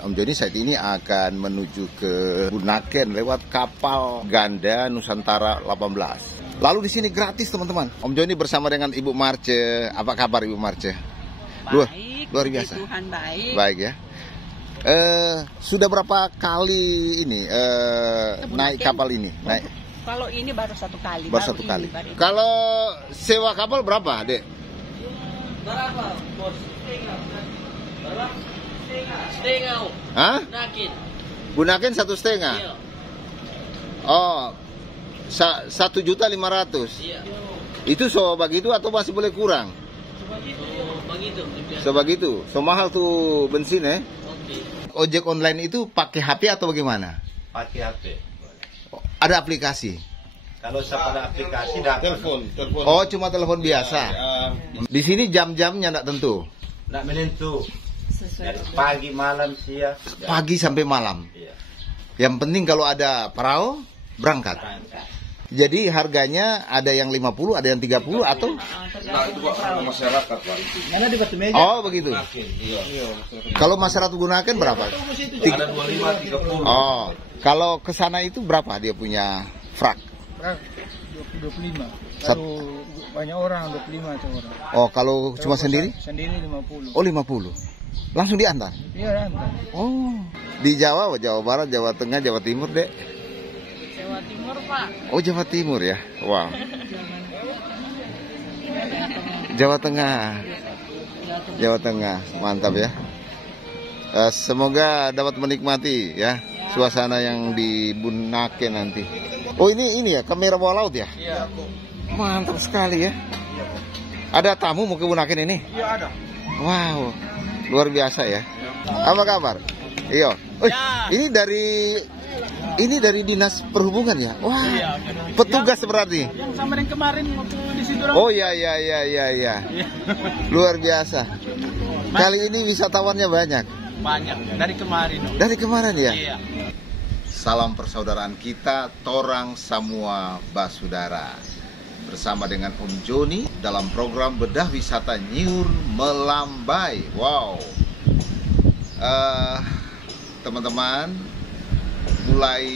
Om Joni saat ini akan menuju ke Bunaken lewat kapal ganda Nusantara 18. Lalu di sini gratis teman-teman. Om Joni bersama dengan Ibu Marce. Apa kabar Ibu Marce? Baik, luar biasa. Tuhan baik. Baik ya. Sudah berapa kali ini naik kapal ini? Naik. Kalau ini baru satu kali. Baru satu kali. Kalau sewa kapal berapa, Dek? Berapa, Bos? Berapa? Setengah. Hah? Bunaken. Bunaken 1,5. Iya. Oh, 1.500.000. Iya. Itu so begitu atau masih boleh kurang? Begitu. So begitu. So mahal tuh bensin ya? Oke. Ojek online itu pakai HP atau bagaimana? Pakai HP. Ada aplikasi? Kalau pada aplikasi dapat. Telepon. Oh, cuma telepon biasa. Di sini jam-jamnya enggak tentu. Nggak menentu. Sesuai. Dari pagi, malam, siang. Pagi sampai malam. Iya. Yang penting kalau ada perahu berangkat. Jadi harganya ada yang 50, ada yang 30 atau? Nah, itu Pak harga masyarakat, Pak. Mana di batu meja? Oh, begitu. Iya. Kalau masyarakat gunakan berapa? Ada 25, 30. Oh, kalau ke sana itu berapa dia punya frak? 25. Sat- Kalau banyak orang 25 atau orang. Oh, kalau cuma sendiri? Sendiri 50. Oh, 50. Langsung diantar? Iya, antar. Oh, di Jawa, Jawa Barat, Jawa Tengah, Jawa Timur, Dek? Jawa Timur, Pak. Oh, Jawa Timur ya? Wow. Jawa Tengah. Jawa Tengah, mantap ya. Semoga dapat menikmati ya suasana yang di Bunaken nanti. Oh, ini ya, kamera bawah laut ya? Iya. Mantap sekali ya. Ada tamu mau ke Bunaken ini? Iya, ada. Wow, luar biasa ya. Apa kabar? Iya. Ini dari Dinas Perhubungan ya? Wah, petugas berarti. Yang sama yang kemarin waktu di situ. Oh iya. Luar biasa. Kali ini wisatawannya banyak. Banyak dari kemarin. Dari kemarin ya? Iya. Salam persaudaraan kita, Torang Samua Basudara. Bersama dengan Om Joni dalam program Bedah Wisata Nyiur Melambai. Wow. Teman-teman, mulai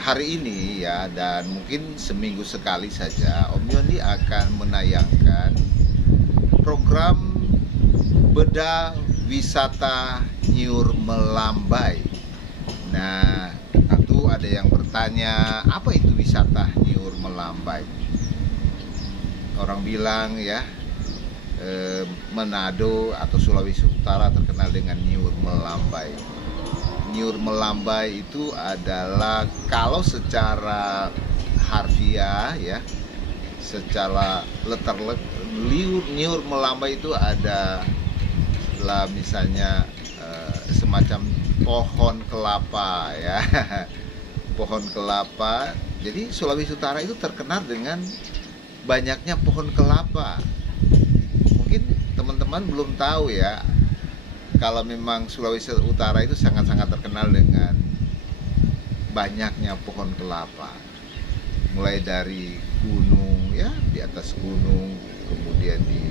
hari ini ya, dan mungkin seminggu sekali saja Om Joni akan menayangkan program Bedah Wisata Nyiur Melambai. Nah, tentu ada yang bertanya, apa itu wisata Nyiur Melambai? Orang bilang ya, Manado atau Sulawesi Utara terkenal dengan Nyiur Melambai. Nyiur Melambai itu adalah, kalau secara harfiah ya, secara Nyiur Melambai itu adalah misalnya semacam pohon kelapa ya. Pohon kelapa. Jadi Sulawesi Utara itu terkenal dengan banyaknya pohon kelapa. Mungkin teman-teman belum tahu ya, kalau memang Sulawesi Utara itu sangat-sangat terkenal dengan banyaknya pohon kelapa. Mulai dari gunung ya, di atas gunung, kemudian di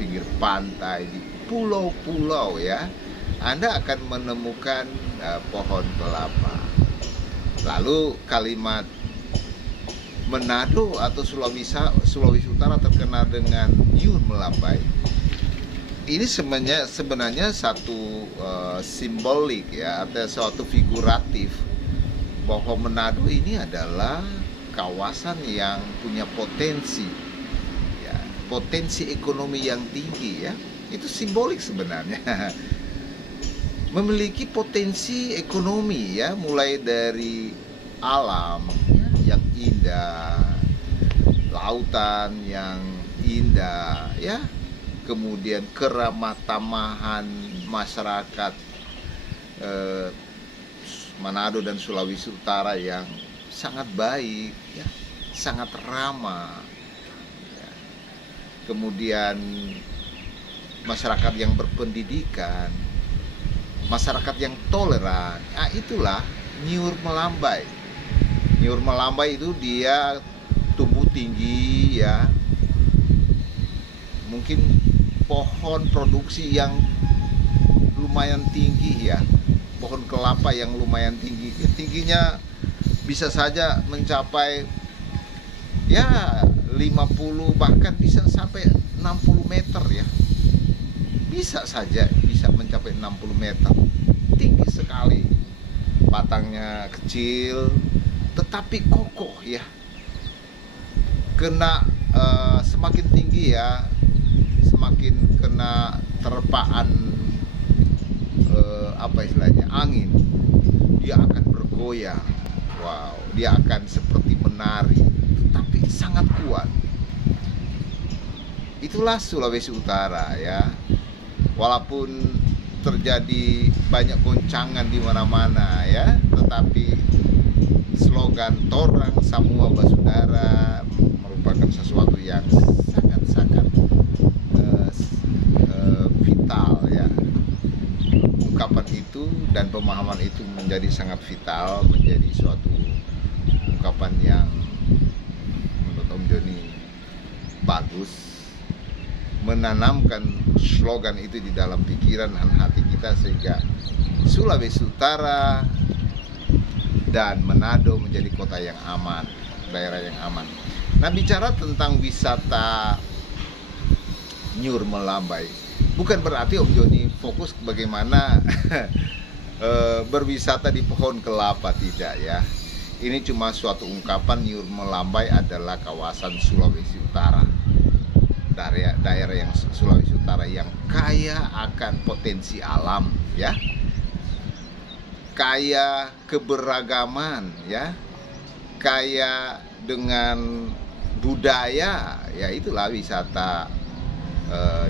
pinggir pantai, di pulau-pulau ya, Anda akan menemukan pohon kelapa. Lalu kalimat Manado atau Sulawesi Utara terkenal dengan Nyiur Melambai. Ini sebenarnya satu simbolik ya, atau suatu figuratif bahwa Manado ini adalah kawasan yang punya potensi ya, potensi ekonomi yang tinggi ya. Itu simbolik sebenarnya. Memiliki potensi ekonomi ya, mulai dari alam yang indah, lautan yang indah ya, kemudian keramah tamahan masyarakat Manado dan Sulawesi Utara yang sangat baik ya, sangat ramah ya. Kemudian masyarakat yang berpendidikan, masyarakat yang toleran. Nah, itulah Nyiur Melambai. Nyiur Melambai itu dia tumbuh tinggi ya, mungkin pohon produksi yang lumayan tinggi ya, pohon kelapa yang lumayan tinggi, tingginya bisa saja mencapai ya 50 bahkan bisa sampai 60 meter ya, bisa saja bisa mencapai 60 meter, tinggi sekali, batangnya kecil tetapi kokoh ya, kena semakin tinggi ya, semakin kena terpaan apa istilahnya, angin, dia akan bergoyang. Wow, dia akan seperti menari, tapi sangat kuat. Itulah Sulawesi Utara ya. Walaupun terjadi banyak goncangan di mana-mana ya, tetapi slogan Torang Samua Basudara merupakan sesuatu yang sangat-sangat vital ya. Ungkapan itu dan pemahaman itu menjadi sangat vital, menjadi suatu ungkapan yang menurut Om Joni bagus, menanamkan slogan itu di dalam pikiran dan hati kita sehingga Sulawesi Utara dan Manado menjadi kota yang aman, daerah yang aman. Nah, bicara tentang wisata Nyur Melambai, bukan berarti Om Joni fokus bagaimana berwisata di pohon kelapa, tidak ya. Ini cuma suatu ungkapan Nyur Melambai adalah kawasan Sulawesi Utara, daerah yang Sulawesi Utara yang kaya akan potensi alam ya, kaya keberagaman ya, kaya dengan budaya ya, itulah wisata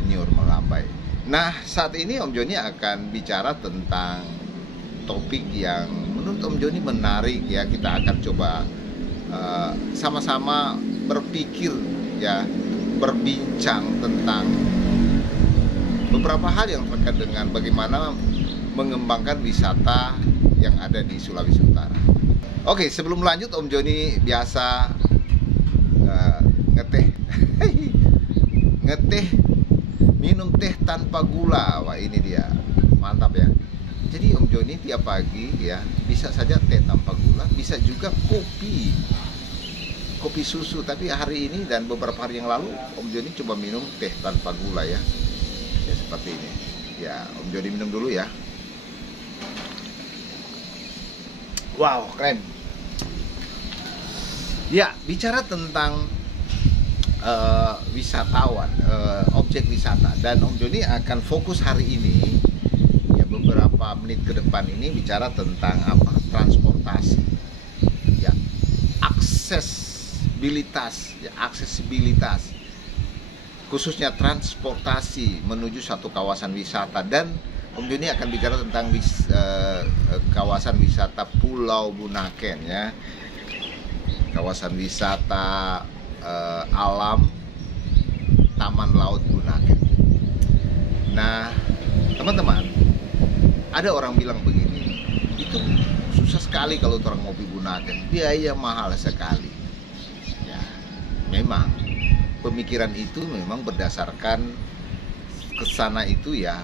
Nyur Melambai. Nah, saat ini Om Joni akan bicara tentang topik yang menurut Om Joni menarik ya. Kita akan coba sama-sama berpikir ya, berbincang tentang beberapa hal yang terkait dengan bagaimana mengembangkan wisata yang ada di Sulawesi Utara. Oke, sebelum lanjut Om Joni biasa ngeteh minum teh tanpa gula. Wah, ini dia, mantap ya. Jadi Om Joni tiap pagi ya bisa saja teh tanpa gula, bisa juga kopi susu. Tapi hari ini dan beberapa hari yang lalu Om Joni coba minum teh tanpa gula ya. Ya seperti ini. Ya, Om Joni minum dulu ya. Wow, keren. Ya, bicara tentang wisatawan, objek wisata, dan Om Joni akan fokus hari ini ya, beberapa menit ke depan ini bicara tentang apa? Transportasi. Ya, aksesibilitas. Khususnya transportasi menuju satu kawasan wisata, dan Om Joni akan bicara tentang kawasan wisata Pulau Bunaken ya. Kawasan wisata alam Taman Laut Bunaken. Nah, teman-teman, ada orang bilang begini, itu susah sekali kalau orang ngopi Bunaken, biaya mahal sekali. Ya, memang pemikiran itu memang berdasarkan kesana itu ya,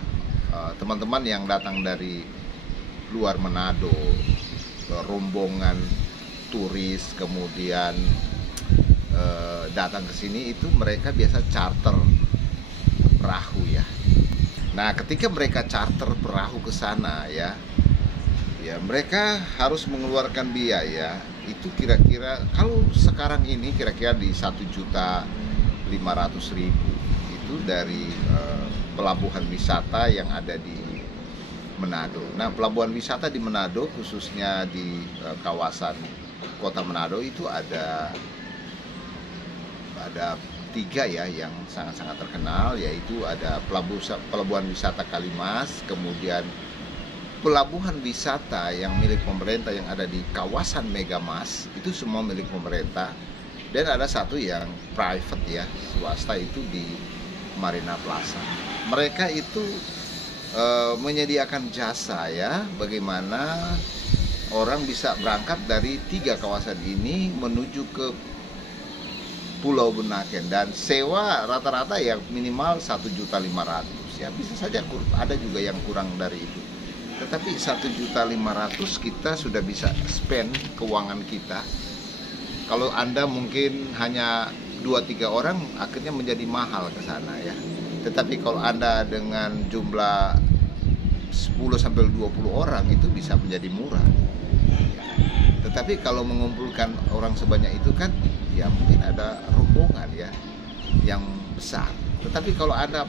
teman-teman yang datang dari luar Manado, rombongan turis kemudian datang ke sini itu mereka biasa charter perahu ya. Nah, ketika mereka charter perahu ke sana ya, mereka harus mengeluarkan biaya itu kira-kira kalau sekarang ini kira-kira di 1.500.000 itu dari pelabuhan wisata yang ada di Manado. Nah, pelabuhan wisata di Manado khususnya di kawasan kota Manado itu ada 3 ya yang sangat-sangat terkenal, yaitu ada pelabuhan wisata Kalimas, kemudian pelabuhan wisata yang milik pemerintah yang ada di kawasan Megamas, itu semua milik pemerintah, dan ada satu yang private ya, swasta, itu di Marina Plaza. Mereka itu menyediakan jasa ya, bagaimana orang bisa berangkat dari 3 kawasan ini menuju ke Pulau Bunaken, dan sewa rata-rata yang minimal 1.500.000 ya bisa saja ada juga yang kurang dari itu. Tetapi 1.500.000 kita sudah bisa spend keuangan kita. Kalau Anda mungkin hanya 2-3 orang, akhirnya menjadi mahal ke sana ya. Tetapi kalau Anda dengan jumlah 10-20 orang itu bisa menjadi murah. Tetapi kalau mengumpulkan orang sebanyak itu kan ya mungkin ada rombongan ya yang besar. Tetapi kalau ada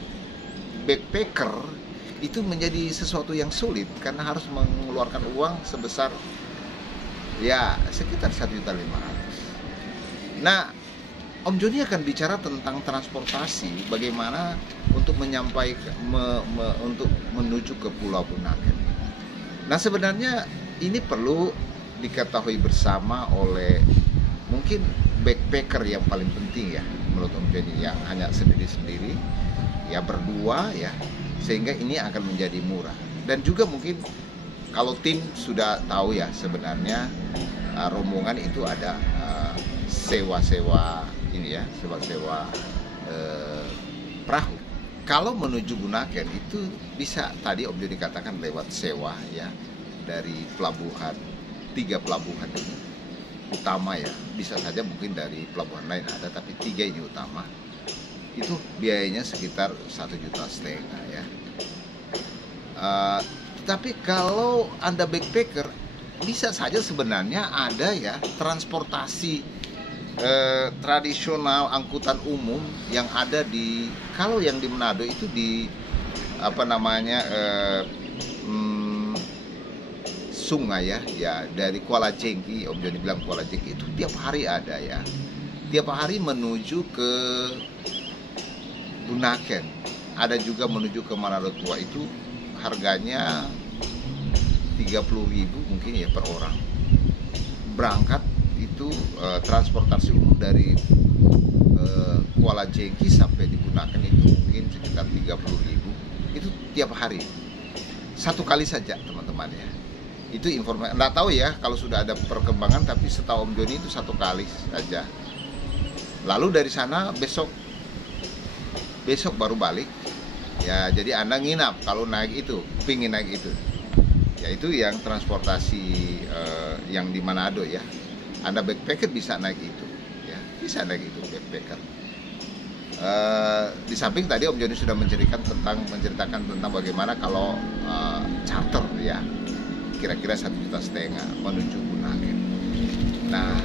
backpacker itu menjadi sesuatu yang sulit karena harus mengeluarkan uang sebesar ya sekitar 1.500.000. Nah, Om Joni akan bicara tentang transportasi, bagaimana untuk menyampaikan untuk menuju ke Pulau Bunaken. Nah, sebenarnya ini perlu diketahui bersama oleh mungkin backpacker yang paling penting ya menurut Om Joni, yang hanya sendiri-sendiri ya, berdua ya, sehingga ini akan menjadi murah. Dan juga mungkin kalau tim sudah tahu ya sebenarnya rombongan itu ada sewa-sewa ini ya, sewa-sewa perahu. Kalau menuju Bunaken itu bisa tadi Om Joni katakan lewat sewa ya, dari pelabuhan, 3 pelabuhan ini utama ya, bisa saja mungkin dari pelabuhan lain ada, tapi 3 ini utama. Itu biayanya sekitar 1,5 juta ya. Tapi kalau Anda backpacker, bisa saja sebenarnya ada ya transportasi tradisional, angkutan umum yang ada di, kalau yang di Manado itu di apa namanya sungai ya, dari Kuala Jengki, Om Joni bilang Kuala Jengki itu tiap hari ada ya, tiap hari menuju ke Bunaken. Ada juga menuju ke Manado Tua, itu harganya 30.000 mungkin ya per orang. Berangkat itu transportasi umum dari Kuala Jengki sampai di Bunaken itu mungkin sekitar 30.000. Itu tiap hari. Satu kali saja teman-teman ya. Itu informasi, nggak tahu ya kalau sudah ada perkembangan, tapi setahu Om Joni itu 1 kali saja. Lalu dari sana besok baru balik ya, jadi Anda nginap kalau naik itu, pingin naik itu ya, itu yang transportasi yang di Manado ya. Anda backpacker bisa naik itu ya, bisa naik itu backpacker. Di samping tadi Om Joni sudah menceritakan tentang bagaimana kalau charter ya, kira-kira 1,5 juta menuju Bunaken. Nah,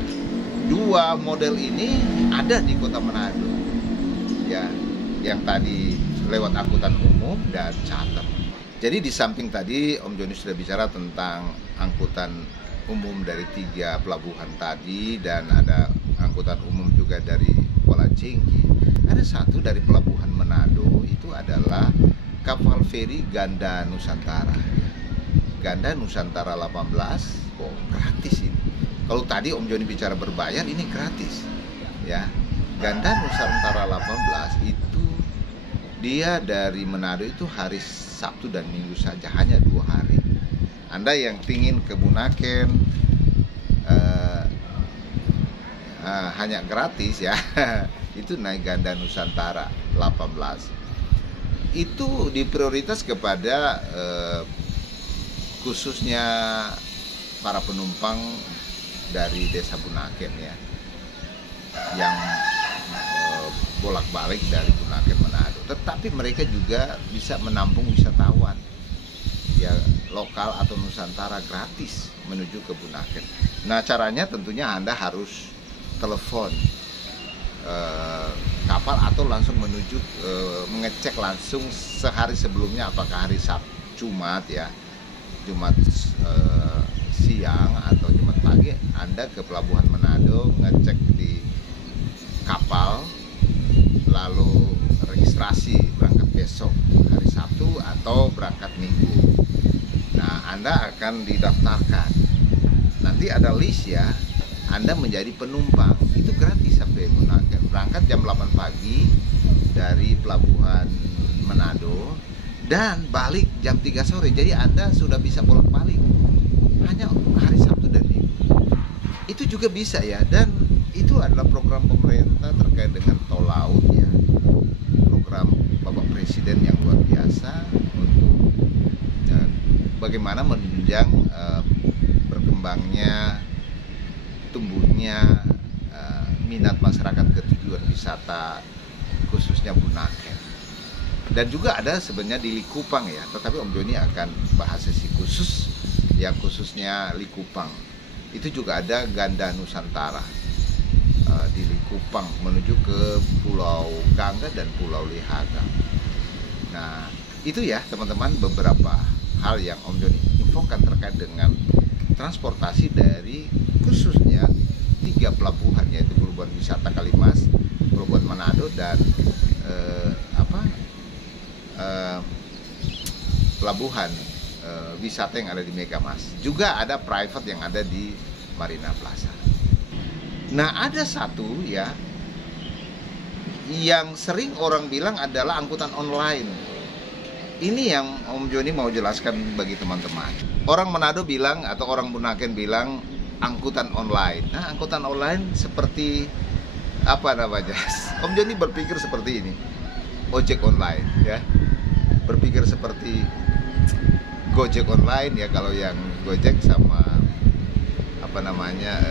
2 model ini ada di Kota Manado ya, yang tadi lewat angkutan umum dan charter. Jadi di samping tadi Om Joni sudah bicara tentang angkutan umum dari 3 pelabuhan tadi, dan ada angkutan umum juga dari Kuala Jengki. Ada satu dari pelabuhan Manado, itu adalah kapal feri Ganda Nusantara. Ganda Nusantara 18, gratis ini. Kalau tadi Om Joni bicara berbayar, ini gratis ya. Ganda Nusantara 18 itu dia dari Manado itu hari Sabtu dan Minggu saja, hanya 2 hari. Anda yang pingin ke Bunaken hanya gratis ya, itu naik Ganda Nusantara 18. Itu diprioritas kepada khususnya para penumpang dari desa Bunaken ya, yang bolak-balik dari Bunaken Manado. Tetapi mereka juga bisa menampung wisatawan ya, lokal atau Nusantara, gratis menuju ke Bunaken. Nah, caranya tentunya Anda harus telepon kapal atau langsung menuju mengecek langsung sehari sebelumnya, apakah hari Sabtu, Jumat ya, Jumat siang atau Jumat pagi, Anda ke Pelabuhan Manado, ngecek di kapal, lalu registrasi berangkat besok hari Sabtu atau berangkat Minggu. Nah, Anda akan didaftarkan. Nanti ada list ya, Anda menjadi penumpang. Itu gratis sampai Bunaken. Berangkat jam 8 pagi dari Pelabuhan Manado dan balik jam 3 sore. Jadi Anda sudah bisa bolak-balik hanya hari Sabtu dan Minggu. Itu juga bisa ya, dan itu adalah program pemerintah terkait dengan tol laut ya. Program Bapak Presiden yang luar biasa. Plaza untuk bagaimana menunjang berkembangnya, tumbuhnya minat masyarakat ke tujuan wisata khususnya Bunaken. Dan juga ada sebenarnya di Likupang ya, tetapi Om Joni akan bahas sesi khusus yang khususnya Likupang. Itu juga ada Ganda Nusantara di Likupang menuju ke Pulau Gangga dan Pulau Lihaga. Nah, itu ya teman-teman beberapa hal yang Om Joni infokan terkait dengan transportasi dari khususnya 3 pelabuhan, yaitu Pelabuhan Wisata Kalimas, Pelabuhan Manado, dan pelabuhan wisata yang ada di Megamas. Juga ada private yang ada di Marina Plaza. Nah, ada satu ya yang sering orang bilang adalah angkutan online. Ini yang Om Joni mau jelaskan bagi teman-teman. Orang Manado bilang atau orang Bunaken bilang angkutan online. Nah, angkutan online seperti apa namanya? Om Joni berpikir seperti ini. Ojek online ya. Berpikir seperti Gojek online ya, kalau yang Gojek sama apa namanya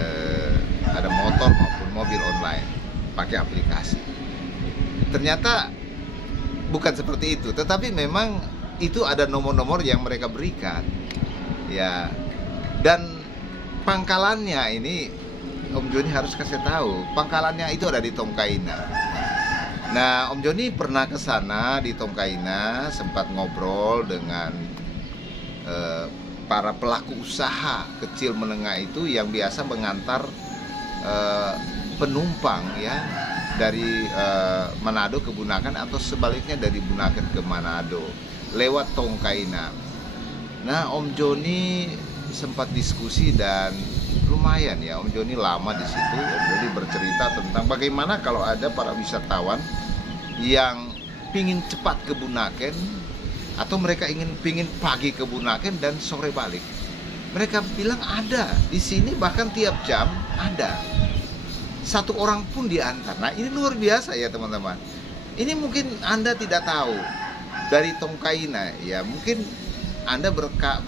ada motor maupun mobil online pakai aplikasi. Ternyata bukan seperti itu, tetapi memang itu ada nomor-nomor yang mereka berikan ya, dan pangkalannya ini Om Joni harus kasih tahu, pangkalannya itu ada di Tongkaina. Nah, Om Joni pernah ke sana di Tongkaina, sempat ngobrol dengan para pelaku usaha kecil menengah itu yang biasa mengantar penumpang ya dari Manado ke Bunaken atau sebaliknya dari Bunaken ke Manado lewat Tongkaina. Nah, Om Joni sempat diskusi dan lumayan ya, Om Joni lama di situ. Om Joni bercerita tentang bagaimana kalau ada para wisatawan yang pingin cepat ke Bunaken atau mereka pingin pagi ke Bunaken dan sore balik. Mereka bilang ada di sini, bahkan tiap jam ada. Satu orang pun diantar. Nah, ini luar biasa ya teman-teman. Ini mungkin Anda tidak tahu dari Tongkaina ya, mungkin Anda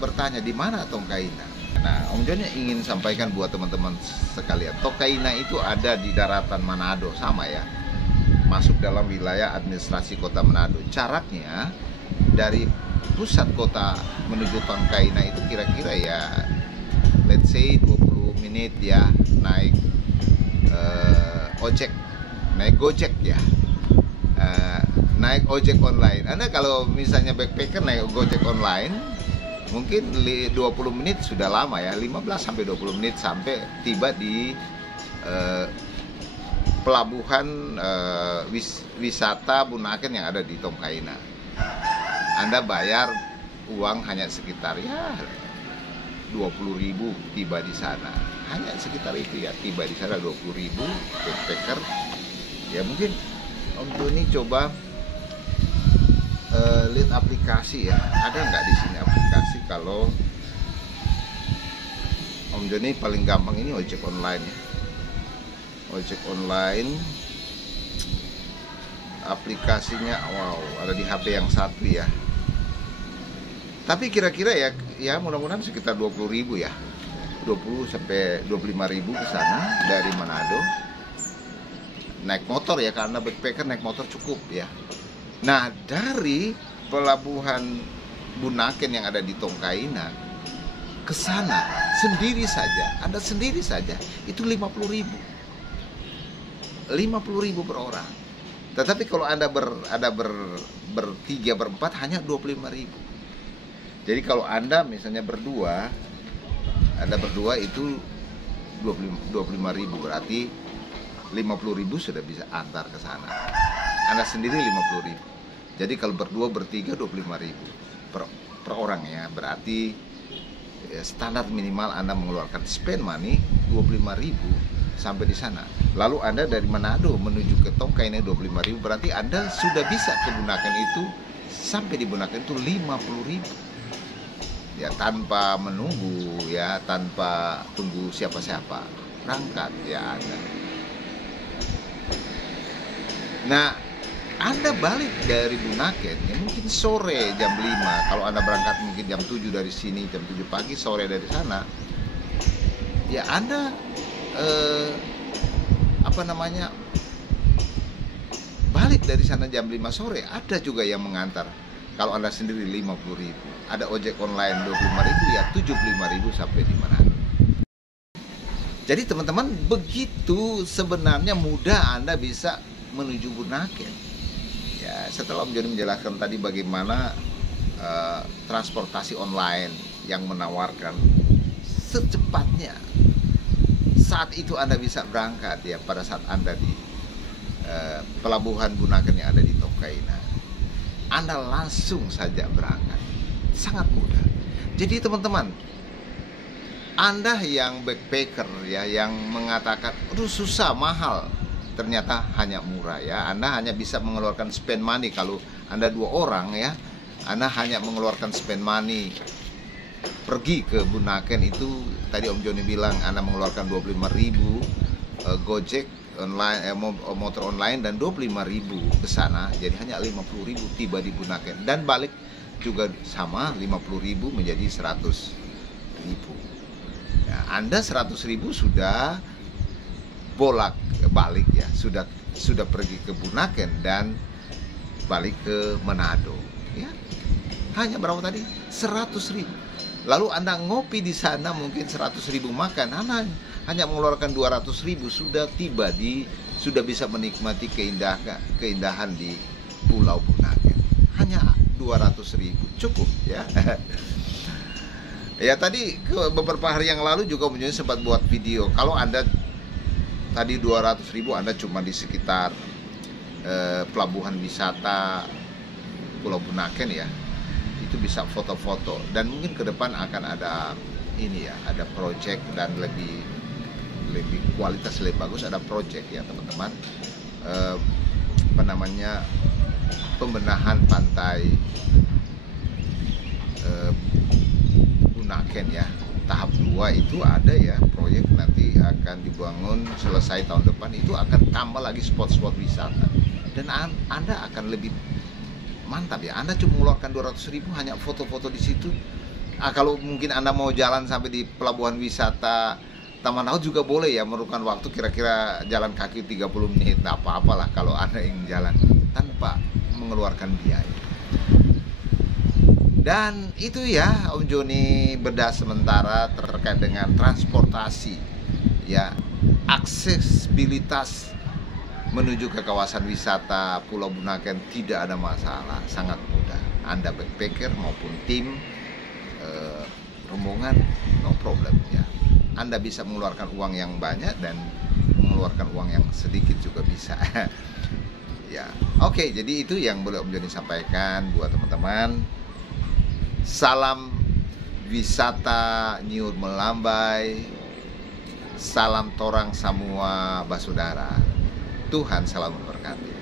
bertanya di mana Tongkaina. Nah, Om Joni ingin sampaikan buat teman-teman sekalian, Tongkaina itu ada di daratan Manado, sama ya, masuk dalam wilayah administrasi kota Manado. Jaraknya dari pusat kota menuju Tongkaina itu kira-kira ya let's say 20 menit ya, naik ojek, naik Gojek ya, naik ojek online. Anda kalau misalnya backpacker naik Gojek online mungkin 20 menit sudah lama ya, 15 sampai 20 menit sampai tiba di pelabuhan wisata Bunaken yang ada di Tongkaina. Anda bayar uang hanya sekitar ya 20.000 tiba di sana. Hanya sekitar itu ya, tiba di sana 20.000 backpacker. Ya mungkin Om Joni coba lihat aplikasi ya. Ada nggak di sini aplikasi? Kalau Om Joni paling gampang ini ojek online ya. Ojek online aplikasinya, wow, ada di HP yang satu ya. Tapi kira-kira ya mudah-mudahan sekitar 20.000 ya, 20 sampai 25.000 ke sana dari Manado. Naik motor ya, karena backpacker naik motor cukup ya. Nah, dari pelabuhan Bunaken yang ada di Tongkaina ke sana sendiri saja, Anda sendiri saja itu 50.000. 50.000 per orang. Tetapi kalau Anda bertiga, berempat hanya 25.000. Jadi kalau Anda misalnya berdua, Anda berdua itu 25.000, berarti 50.000 sudah bisa antar ke sana. Anda sendiri 50.000. Jadi kalau berdua, bertiga 25.000 per orang ya. Berarti ya, standar minimal Anda mengeluarkan spend money 25.000 sampai di sana. Lalu Anda dari Manado menuju ke Tongkaina 25.000, berarti Anda sudah bisa ke Bunaken itu, sampai di Bunaken itu 50.000. Ya, tanpa menunggu ya, tanpa tunggu siapa-siapa, berangkat ya Anda. Nah, Anda balik dari Bunaken ya mungkin sore jam 5. Kalau Anda berangkat mungkin jam 7 dari sini, jam 7 pagi, sore dari sana. Ya Anda balik dari sana jam 5 sore. Ada juga yang mengantar. Kalau Anda sendiri 50.000. Ada ojek online 25.000 ya 75.000 sampai di mana. Jadi teman-teman, begitu sebenarnya mudah Anda bisa menuju Bunaken. Ya, setelah Om Joni menjelaskan tadi bagaimana transportasi online yang menawarkan secepatnya saat itu Anda bisa berangkat ya pada saat Anda di pelabuhan Bunaken yang ada di Tokaina. Anda langsung saja berangkat. Sangat mudah. Jadi teman-teman, Anda yang backpacker ya, yang mengatakan, aduh susah, mahal, ternyata hanya murah ya. Anda hanya bisa mengeluarkan spend money kalau Anda 2 orang ya. Anda hanya mengeluarkan spend money pergi ke Bunaken itu tadi Om Joni bilang Anda mengeluarkan 25.000 Gojek online, motor online dan 25.000 ke sana. Jadi hanya 50.000 tiba di Bunaken dan balik juga sama 50.000 menjadi 100.000. Ya, Anda 100.000 sudah bolak-balik ya, sudah pergi ke Bunaken dan balik ke Manado ya. Hanya berapa tadi? 100.000. Lalu Anda ngopi di sana mungkin 100.000 makan, Anda hanya mengeluarkan 200.000 sudah tiba sudah bisa menikmati keindahan di Pulau Bunaken. Hanya 200.000 cukup ya. Ya tadi beberapa hari yang lalu juga Om Joni sempat buat video. Kalau Anda tadi 200.000 Anda cuma di sekitar pelabuhan wisata Pulau Bunaken ya, itu bisa foto-foto dan mungkin ke depan akan ada ini ya, ada project dan lebih kualitas lebih bagus, ada project ya teman-teman, pembenahan pantai Bunaken ya, tahap 2 itu ada ya, proyek nanti akan dibangun selesai tahun depan, itu akan tambah lagi spot-spot wisata dan Anda akan lebih mantap ya. Anda cuma mengeluarkan 200.000 hanya foto-foto di situ. Kalau mungkin Anda mau jalan sampai di pelabuhan wisata Taman Laut juga boleh ya, memerlukan waktu kira-kira jalan kaki 30 menit. Nah, apa-apalah kalau Anda ingin jalan tanpa mengeluarkan biaya. Dan itu ya Om Joni bedah sementara terkait dengan transportasi ya, aksesibilitas menuju ke kawasan wisata Pulau Bunaken tidak ada masalah, sangat mudah. Anda backpacker maupun tim rombongan, no problem ya. Anda bisa mengeluarkan uang yang banyak dan mengeluarkan uang yang sedikit juga bisa. Ya, oke, jadi itu yang boleh Om Joni sampaikan buat teman-teman. Salam wisata Nyur Melambai. Salam torang semua basudara. Tuhan selalu memberkati.